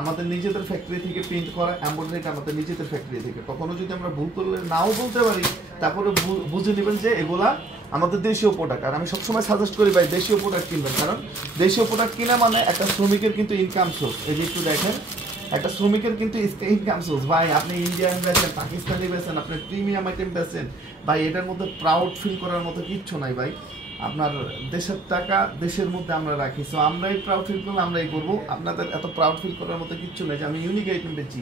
আমাদের নিজেদের ফ্যাক্টরি থেকে প্রিন্ট করা, এমব্রয়ডারিটা আমাদের নিজেদের ফ্যাক্টরি থেকে। কখনো যদি আমরা ভুল করলে নাও বলতে পারি, তারপরে বুঝে নেবেন যে এগুলা আমাদের দেশীয় প্রোডাক্ট। আর আমি সবসময় সাজেস্ট করি ভাই দেশীয় প্রোডাক্ট কিনবেন, কারণ দেশীয় প্রোডাক্ট কিনা মানে একটা শ্রমিকের কিন্তু ইনকাম সোর্স। এই যে একটু দেখেন, একটা শ্রমিকের কিন্তু ইনকাম সোর্স ভাই। আপনি ইন্ডিয়ান বেচেন, পাকিস্তানি বেচেন, আপনি প্রিমিয়াম আইটেম বেচেন ভাই, এটার মধ্যে প্রাউড ফিল করার মতো কিচ্ছু নাই ভাই। আপনার দেশের টাকা দেশের মধ্যে আমরা রাখি, সো আমরাই প্রাউড ফিল করলে আমরাই করবো। আপনাদের এত প্রাউড ফিল করার মতো কিচ্ছু নেই যে আমি ইউনিক আইটেম বেচি।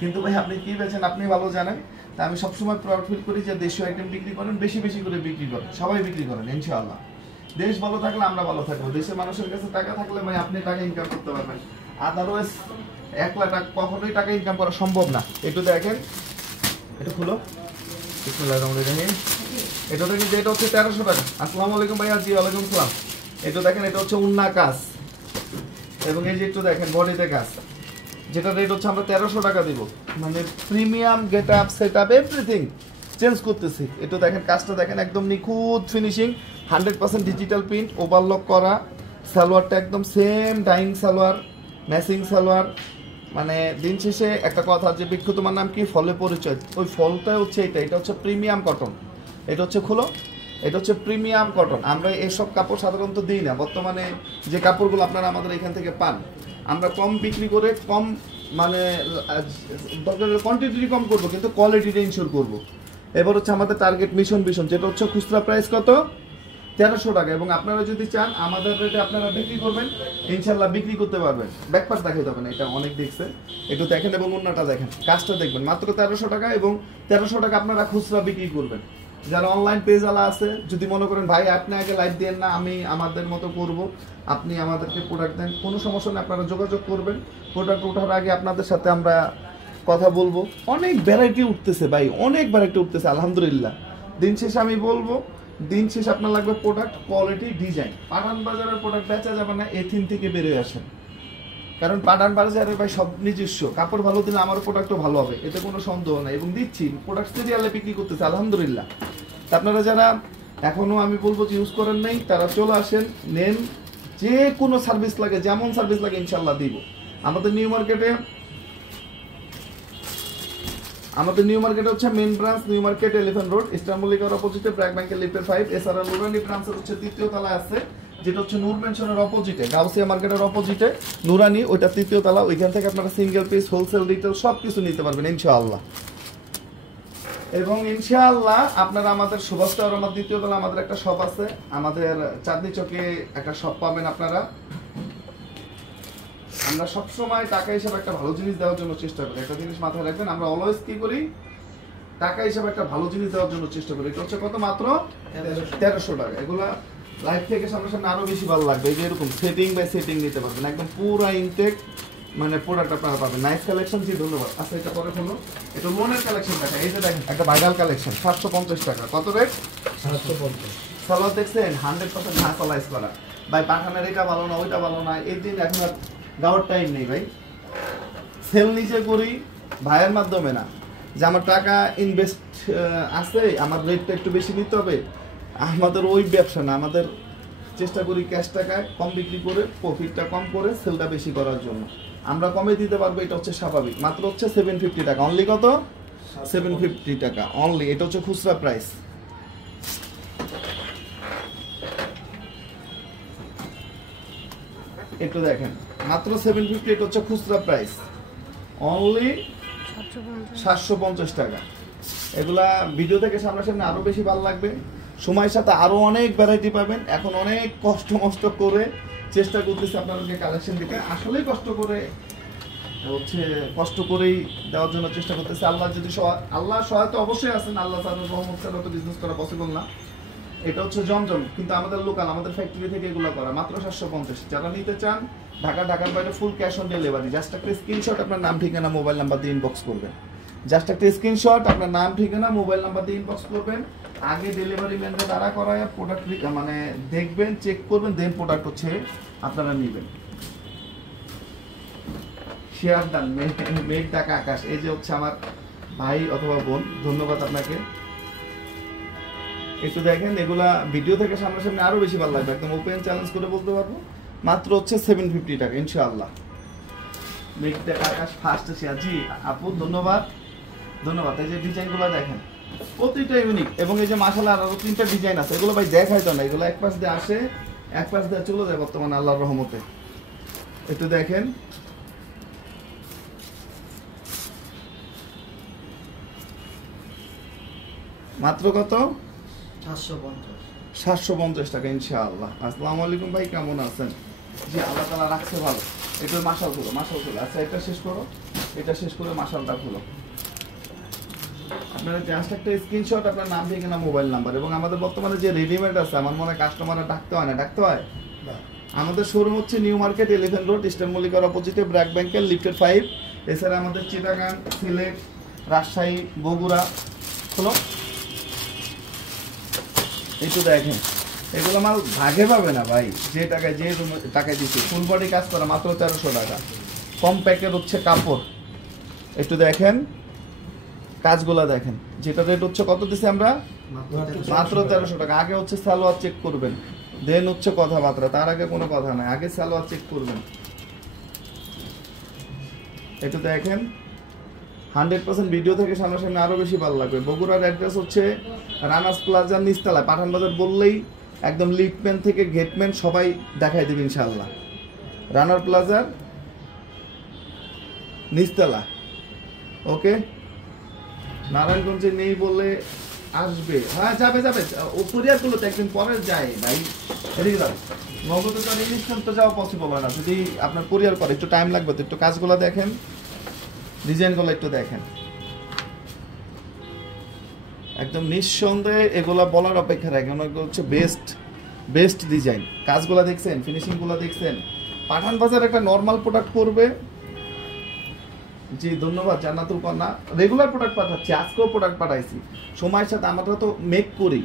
কিন্তু ভাই আপনি কি বেচেন আপনি ভালো জানেন। তা আমি সবসময় প্রাউড ফিল করি যে দেশীয় আইটেম বিক্রি করেন, বেশি বেশি করে বিক্রি করেন, সবাই বিক্রি করেন ইনশাআল্লাহ। দেশ ভালো থাকলে আমরা ভালো থাকবো। দেশের মানুষের কাছে টাকা থাকলে ভাই আপনি টাকা ইনকাম করতে পারবেন, আদারওয়াইজ একলা টাকা কখনোই টাকা ইনকাম করা সম্ভব না। একটু দেখেন, এটা খুলো, বিসমিল্লাহির রহমানির রহিম। এটা দেখেন যে এটা হচ্ছে 1300 টাকা। আসসালামু আলাইকুম ভাইয়া। জি ওয়ালাইকুম সালাম। এটা দেখেন এটা হচ্ছে উন্না কাজ, এবং এই যে একটু দেখেন বডিতে কাজ, যেটা রেট হচ্ছে আমরা 1300 টাকা দিব। মানে premium get up set up everything change করতেছি। একটু দেখেন কাজটা দেখেন, একদম নিখুঁত ফিনিশিং, 100% ডিজিটাল প্রিন্ট, ওভারলক করা। সালোয়ারটা একদম same dyeing salwar, matching salwar. মানে দিন শেষে একটা কথা, যে বৃক্ষ তোমার নাম কি, ফলে পরিচয়। ওই ফলটা হচ্ছে এটা হচ্ছে প্রিমিয়াম কটন। এটা হচ্ছে খুলো, এটা হচ্ছে প্রিমিয়াম কটন। আমরা এসব কাপড় সাধারণত দিই না। বর্তমানে যে কাপড়গুলো আপনারা আমাদের এখান থেকে পান, আমরা কম বিক্রি করে কম, মানে দরকার কোয়ান্টিটি কম করবো, কিন্তু কোয়ালিটিটা ইনশিওর করবো। এবার হচ্ছে আমাদের টার্গেট মিশন ভীষণ, যেটা হচ্ছে খুচরা প্রাইস কত 1300 টাকা। এবং আপনারা যদি চান আমাদের রেটে আপনারা বিক্রি করবেন, ইনশাল্লাহ বিক্রি করতে পারবেন। ব্যাকপার্ট দেখে যাবেন, এটা অনেক দেখছে, একটু দেখেন এবং অন্যটা দেখেন, কাজটা দেখবেন। মাত্র 1300 টাকা, এবং 1300 টাকা আপনারা খুচরা বিক্রি করবেন। যারা অনলাইন পেজ আলা আছে, যদি মনে করেন ভাই আপনি আগে লাইভ দেন না, আমি আমাদের মতো করব, আপনি আমাদেরকে প্রোডাক্ট দেন, কোনো সমস্যা নেই, আপনারা যোগাযোগ করবেন। প্রোডাক্ট ওঠার আগে আপনাদের সাথে আমরা কথা বলবো। অনেক ভ্যারাইটি উঠতেছে ভাই, অনেক ভ্যারাইটি উঠতেছে আলহামদুলিল্লাহ। দিন শেষে আমি বলবো, দিন শেষে আপনার লাগবে প্রোডাক্ট, কোয়ালিটি, ডিজাইন। পাঠান বাজারের প্রোডাক্ট বেচা যাবে না, এই থিম থেকে বেরোয় আসেন। কারণ পাঠান বাজারে ভাই সব নিজস্ব, কাপড় ভালো দিলে আমার প্রোডাক্টও ভালো হবে, এতে কোনো সন্দেহ নাই। এবং দিচ্ছি প্রোডাক্ট সিরিয়ালে বিক্রি করতেছে আলহামদুলিল্লাহ। আপনারা যারা এখনো আমি বলবো যে ইউজ করেন নাই, তারা চলে আসেন, নেন। যে কোনো সার্ভিস লাগে, যেমন সার্ভিস লাগে ইনশাল্লাহ দিব। আমাদের নিউ মার্কেটে হচ্ছে main branch, new market, elephant road, eastern মল্লিকার অপোজিটে, ব্র্যাক ব্যাংকের লিফটের 5। এছাড়া নুরানি ব্রাঞ্চের হচ্ছে 3য় তলায় আছে, যেটা হচ্ছে নূর মেনশনের অপোজিটে, গাউসিয়া মার্কেটের অপোজিটে নুরানি, ওইটা 3য় তলা। ওইখান থেকে আপনারা সিঙ্গেল পিস, হোলসেল, রিটেল সবকিছু নিতে পারবেন ইনশাআল্লাহ। এবং ইনশাআল্লাহ আপনারা আমাদের সুভাষ টাওয়ার, আমার 2য় তলা আমাদের একটা শপ আছে, আমাদের চাঁদনি চকে একটা শপ পাবেন আপনারা। আমরা সবসময় টাকা হিসাবে একটা ভালো জিনিস দেওয়ার জন্য চেষ্টা করি। একটা জিনিস মাথায় রাখবেন, আমরা অলওয়েজ কি করি, টাকা হিসাবে একটা ভালো জিনিস দেওয়ার জন্য চেষ্টা করি। এটা হচ্ছে কত, মাত্র 1300 টাকা। এগুলা লাইভ থেকে সামনে সামনে আরো বেশি ভালো লাগবে। এই যে এরকম সেটিং বাই সেটিং নিতে পারবেন, একদম পুরা ইনটেক মানে প্রোডাক্ট আপনারা পাবেন। নাইস কালেকশন, জি ধন্যবাদ। আচ্ছা এটা পরে হলো, এটা লোনের কালেকশন দেখা, এই যে দেখেন একটা ভাইরাল কালেকশন, 750 টাকা। কত রেট? 750। সালোয়ার দেখছেন 100% হাফলাইজ করা ভাই। পাঠানের এটা ভালো না, ওইটা ভালো না, এই দিন এখন আর গাওয়ার টাইম নেই ভাই। সেল নিজে করি ভাইয়ের মাধ্যমে না, যে আমার টাকা ইনভেস্ট আছে, আমার রেটটা একটু বেশি নিতে হবে, আমাদের ওই ব্যবসা না। আমাদের চেষ্টা করি ক্যাশ টাকায় কম বিক্রি করে, প্রফিটটা কম করে সেলটা বেশি করার জন্য। আমরা কমে দিতে পারবো, এটা হচ্ছে স্বাভাবিক। মাত্র হচ্ছে 750 টাকা অনলি। কত? 750 টাকা অনলি। এটা হচ্ছে খুচরা প্রাইস। একটু দেখেন, মাত্র 750, এটা হচ্ছে খুচরা প্রাইস, অনলি 750 টাকা। এগুলা ভিডিও থেকে সামনাসামনি আরো বেশি ভালো লাগবে, সময়ের সাথে আরো অনেক ভ্যারাইটি পাবেন। এখন অনেক কষ্ট করে চেষ্টা করতেছি আপনাদেরকে কালেকশন দিতে, আসলেই কষ্ট করেই দেওয়ার জন্য চেষ্টা করতেছি। আল্লাহ সহায়তা অবশ্যই আছেন, আল্লাহ তাআলার রহমত ছাড়া তো বিজনেস করা পসিবল না। এটা হচ্ছে জমজম, কিন্তু আমাদের লোকাল, আমাদের ফ্যাক্টরি থেকে এগুলো করা, মাত্র 750। যারা নিতে চান ঢাকার বাইরে full cash on delivery. Just একটা স্ক্রিনশট, আপনার নাম ঠিকানা মোবাইল নাম্বার দিয়ে ইনবক্স করবেন। জাস্ট একটা স্ক্রিনশট, আপনার নাম ঠিকানা মোবাইল নাম্বার দিয়ে ইনবক্স করবেন। আগে ডেলিভারি ম্যানরা দ্বারা করায় প্রোডাক্ট মানে দেখবেন, চেক করবেন, দেন প্রোডাক্ট হচ্ছে আপনারা নেবেন। শেয়ার ডান, মেড টাকা আকাশ। এই যে হচ্ছে আমার ভাই অথবা বোন, ধন্যবাদ আপনাকে। একটু দেখেন, এগুলা ভিডিও থেকে সামনাসামনি আরো বেশি ভালো লাগবে, একদম ওপেন চ্যালেঞ্জ করে বলতে পারবো। মাত্র হচ্ছে 750 টাকা ইনশাআল্লাহ। মেঘটা আকাশ ফার্স্ট শেয়ার। জি আপু ধন্যবাদ ধন্যবাদ। এই যে ডিজাইনগুলো দেখেন প্রতিটা ইউনিক, এবং এই যে মাশাআল্লাহ আরো 3টা ডিজাইন আছে, এগুলো ভাই দেখাই তো না, এগুলো এক পাশ দিয়ে আসে এক পাশ দিয়ে চলে যায় বর্তমানে আল্লাহর রহমতে। একটু দেখেন মাত্র কত 750 টাকা ইনশাআল্লাহ। আসসালামু আলাইকুম ভাই, কেমন আছেন? জি আল্লাহ তাআলা রাখছে ভালো। একটু মাশাল খুলো আচ্ছা এটা শেষ করো, এটা শেষ করে মাশালটা খুলো। আপনারা জাস্ট একটা স্ক্রিনশট, আপনার নাম ঠিকানা মোবাইল নাম্বার, এবং আমাদের বর্তমানে যে রেডিমেড আছে আমার মনে হয় কাস্টমাররা ডাকতে হয় না, ডাকতে হয়। আমাদের শোরুম হচ্ছে নিউ মার্কেট 11 রোড ইস্টার্ন মল্লিকার অপোজিটে ব্র্যাক ব্যাংকের লিফটেড 5। এছাড়া আমাদের চিটাগাং, সিলেট, রাজশাহী, বগুড়া হলো। একটু দেখেন এগুলো মাল ভাগে পাবে না ভাই, যে টাকায় যে টাকায় দিচ্ছি ফুল বডি কাজ করা মাত্র 1300 টাকা। কম প্যাকের হচ্ছে কাপড়। একটু দেখেন কাজগুলা দেখেন, যেটা রেট হচ্ছে কত দিছি আমরা মাত্র 1300 টাকা। আগে হচ্ছে সালোয়ার চেক করবেন, দেন হচ্ছে কথাবার্তা, তার আগে কোনো কথা নাই, আগে সালোয়ার চেক করবেন। একটু দেখেন 100% ভিডিও থেকে সামনাসামনি আরো বেশি ভালো লাগবে। বগুড়ার অ্যাড্রেস হচ্ছে রানার্স প্লাজার নিচতলায়, পাঠান বাজার বললেই একদম লিফটম্যান থেকে গেটম্যান সবাই দেখাই দেবে ইনশাআল্লাহ। রানার প্লাজার নিচতলা। ওকে, নারায়ণগঞ্জে নেই বলে আসবে, হ্যাঁ যাবে ও কুরিয়ার করলে তো একদিন পরে যায় ভাই, এদিকে যাও। নগদে তো ইনস্ট্যান্ট তো যাওয়া পসিবল হয় না, যদি আপনার কুরিয়ার করে একটু টাইম লাগবে। তো একটু কাজগুলো দেখেন, ডিজাইনগুলো একটু দেখেন, একদম নিঃসন্দেহে এগুলা বলার অপেক্ষা রাখে, এগুলো হচ্ছে বেস্ট ডিজাইন। কাজগুলো দেখছেন, ফিনিশিংগুলো দেখছেন। পাঠান বাজার একটা নর্মাল প্রোডাক্ট করবে। জি ধন্যবাদ জান্নাতুল কন্যা। রেগুলার প্রোডাক্ট পাঠাচ্ছি, আজকেও প্রোডাক্ট পাঠাইছি। সময়ের সাথে আমরা তো মেক করি,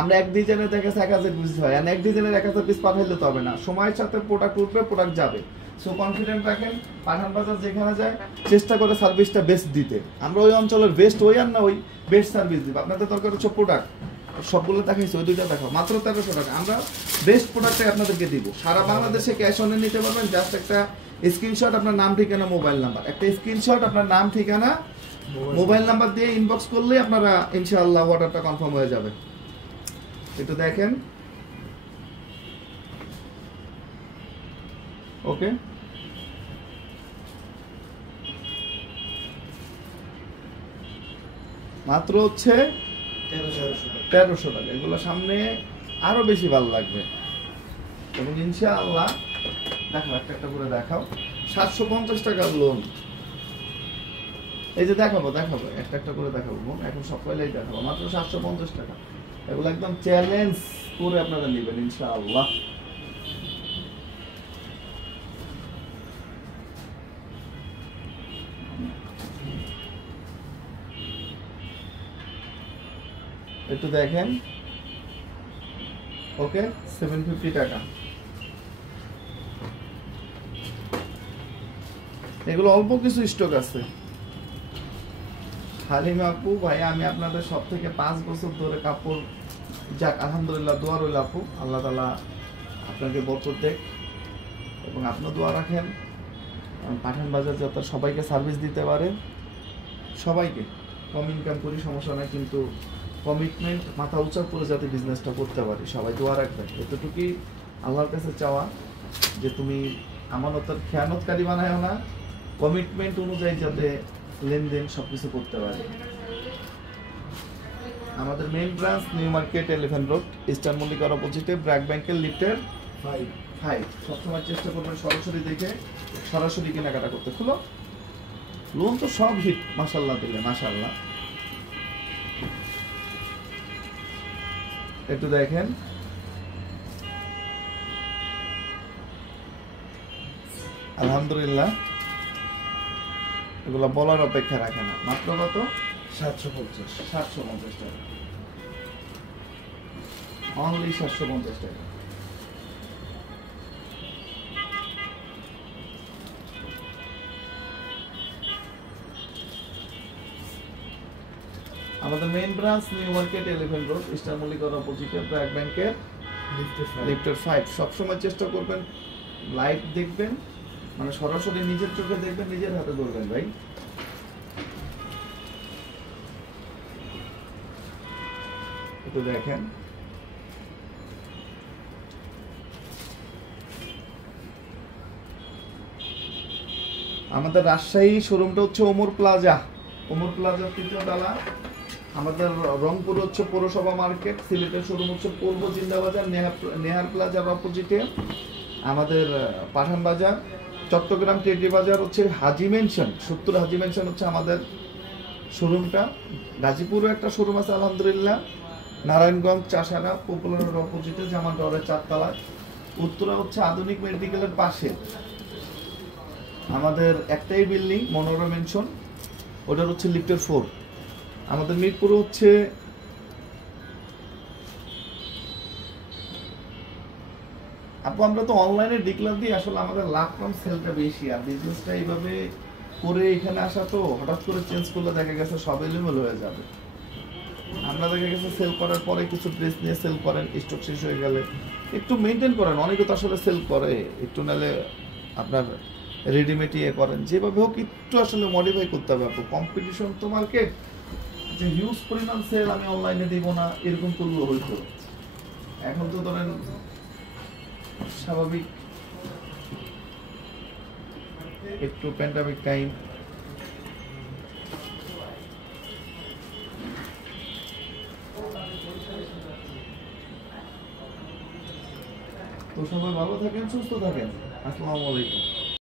আমরা এক ডিজাইনের দেখা 1000 পিস হয়, আর এক ডিজাইনের 1000 পিস পাঠাইলে তো হবে না। সময়ের সাথে প্রোডাক্ট উঠবে, প্রোডাক্ট যাবে। সো কনফিডেন্ট রাখেন, পাঠান বাজার যেখানে যায় চেষ্টা করে সার্ভিসটা বেস্ট দিতে। আমরা ওই অঞ্চলের বেস্ট ওই আর না ওই বেস্ট সার্ভিস দিব। আপনাদের দরকার হচ্ছে প্রোডাক্ট, সবগুলো দেখাইছি, ওই দুইটা দেখাও মাত্র 1300 টাকা। আমরা বেস্ট প্রোডাক্টটাই আপনাদেরকে দিব। সারা বাংলাদেশে ক্যাশ অনে নিতে পারবেন। জাস্ট একটা স্ক্রিনশট, আপনার নাম ঠিকানা মোবাইল নাম্বার, একটা স্ক্রিনশট আপনার নাম ঠিকানা মোবাইল নাম্বার দিয়ে ইনবক্স করলেই আপনারা ইনশাআল্লাহ অর্ডারটা কনফার্ম হয়ে যাবে। একটু দেখেন, ওকে মাত্র হচ্ছে 1300 টাকা। এগুলো সামনে আরো বেশি ভালো লাগবে, এবং ইনশাআল্লাহ দেখো একটা করে দেখাও। 750 টাকার লোন, এই যে দেখাবো একটা করে দেখাবো বোন, এখন সব কয়লাই দেখাবো মাত্র 750 টাকা। এগুলো একদম চ্যালেঞ্জ করে আপনারা নেবেন ইনশাআল্লাহ। একটু দেখেন, ওকে 750 টাকা। এগুলো অল্প কিছু স্টক আছে। হালিমা আপু ভাই, আমি আপনাদের সব থেকে 5 বছর ধরে কাপড়, যাক আলহামদুলিল্লাহ, দোয়া রইল আপু, আল্লাহ তাআলা আপনাকে বরকত দেখ, এবং আপনিও দোয়া রাখেন পাঠান বাজার যাতে সবাইকে সার্ভিস দিতে পারে। সবাইকে কম ইনকাম করি সমস্যা নাই, কিন্তু কমিটমেন্ট মাথা উঁচা করে যাতে বিজনেসটা করতে পারি, সবাই দোয়া রাখবেন। এতটুকুই আল্লাহর কাছে চাওয়া, যে তুমি আমানতের খেয়ানতকারী বানায়ও না, কমিটমেন্ট অনুযায়ী যাতে লেনদেন সবকিছু করতে পারে। আমাদের main branch new market 11 road eastern মল্লিকার অপোজিটে ব্র্যাক ব্যাংকের লিফটের 5। সবসময় চেষ্টা করবেন সরাসরি দেখে সরাসরি কেনাকাটা করতে। খুলো, লোন তো সব হিট মাশাআল্লাহ দিলে, মাশাআল্লাহ। একটু দেখেন, আলহামদুলিল্লাহ, এগুলো বলার অপেক্ষা রাখে না। মাত্র কত 750 টাকা, অনলি 750 টাকা। আমাদের main branch new market 11 road eastern মল্লিকার অপোজিটে ব্র্যাক ব্যাংকের লিফটের 5। সবসময় চেষ্টা করবেন লাইভ দেখবেন, মানে সরাসরি নিজের চোখে দেখবেন, নিজের হাতে ধরবেন ভাই। একটু দেখেন, আমাদের রাজশাহী শোরুমটা হচ্ছে ওমর প্লাজা, ওমর প্লাজার 3য় তলা। আমাদের রংপুর হচ্ছে পৌরসভা মার্কেট, সিলেটের শোরুম হচ্ছে পূর্ব জিন্দাবাজার নেহার প্লাজার অপোজিটে আমাদের পাঠান বাজার। চট্টগ্রাম টেডি বাজার হচ্ছে হাজি মেনশন, 70 হাজি মেনশন হচ্ছে আমাদের শোরুমটা। গাজীপুরও একটা শোরুম আছে আলহামদুলিল্লাহ। নারায়ণগঞ্জ চাষারা পপুলারের অপোজিটে জামান টাওয়ারের 4 তলায়। উত্তরা হচ্ছে আধুনিক মেডিকেলের পাশে আমাদের একটাই বিল্ডিং মনোরম মেনশন, ওটার হচ্ছে লিফটের 4। আমাদের মিরপুর হচ্ছে আপু আমরা তো অনলাইনে ডিক্লার দিই, আসলে আমাদের লাভ কম সেলটা বেশি, আর বিজনেসটা এইভাবে করে এখানে আসা তো হঠাৎ করে চেঞ্জ করলে দেখা গেছে সব এলোমেলো হয়ে যাবে। আমরা দেখা গেছে সেল করার পরে কিছু ড্রেস নিয়ে সেল করেন, স্টক শেষ হয়ে গেলে একটু মেনটেন করেন। অনেকে তো আসলে সেল করে একটু, নাহলে আপনার রেডিমেড ইয়ে করেন, যেভাবে হোক একটু আসলে মডিফাই করতে হবে। আপু কম্পিটিশন তো মার্কেট, যে হিউজ পরিমাণ সেল আমি অনলাইনে দিব না এরকম করলে হইতো। এখন তো ধরেন স্বাভাবিক একটু প্যান্ডামিক টাইম, তো সবাই ভালো থাকেন, সুস্থ থাকেন। আসসালামু আলাইকুম।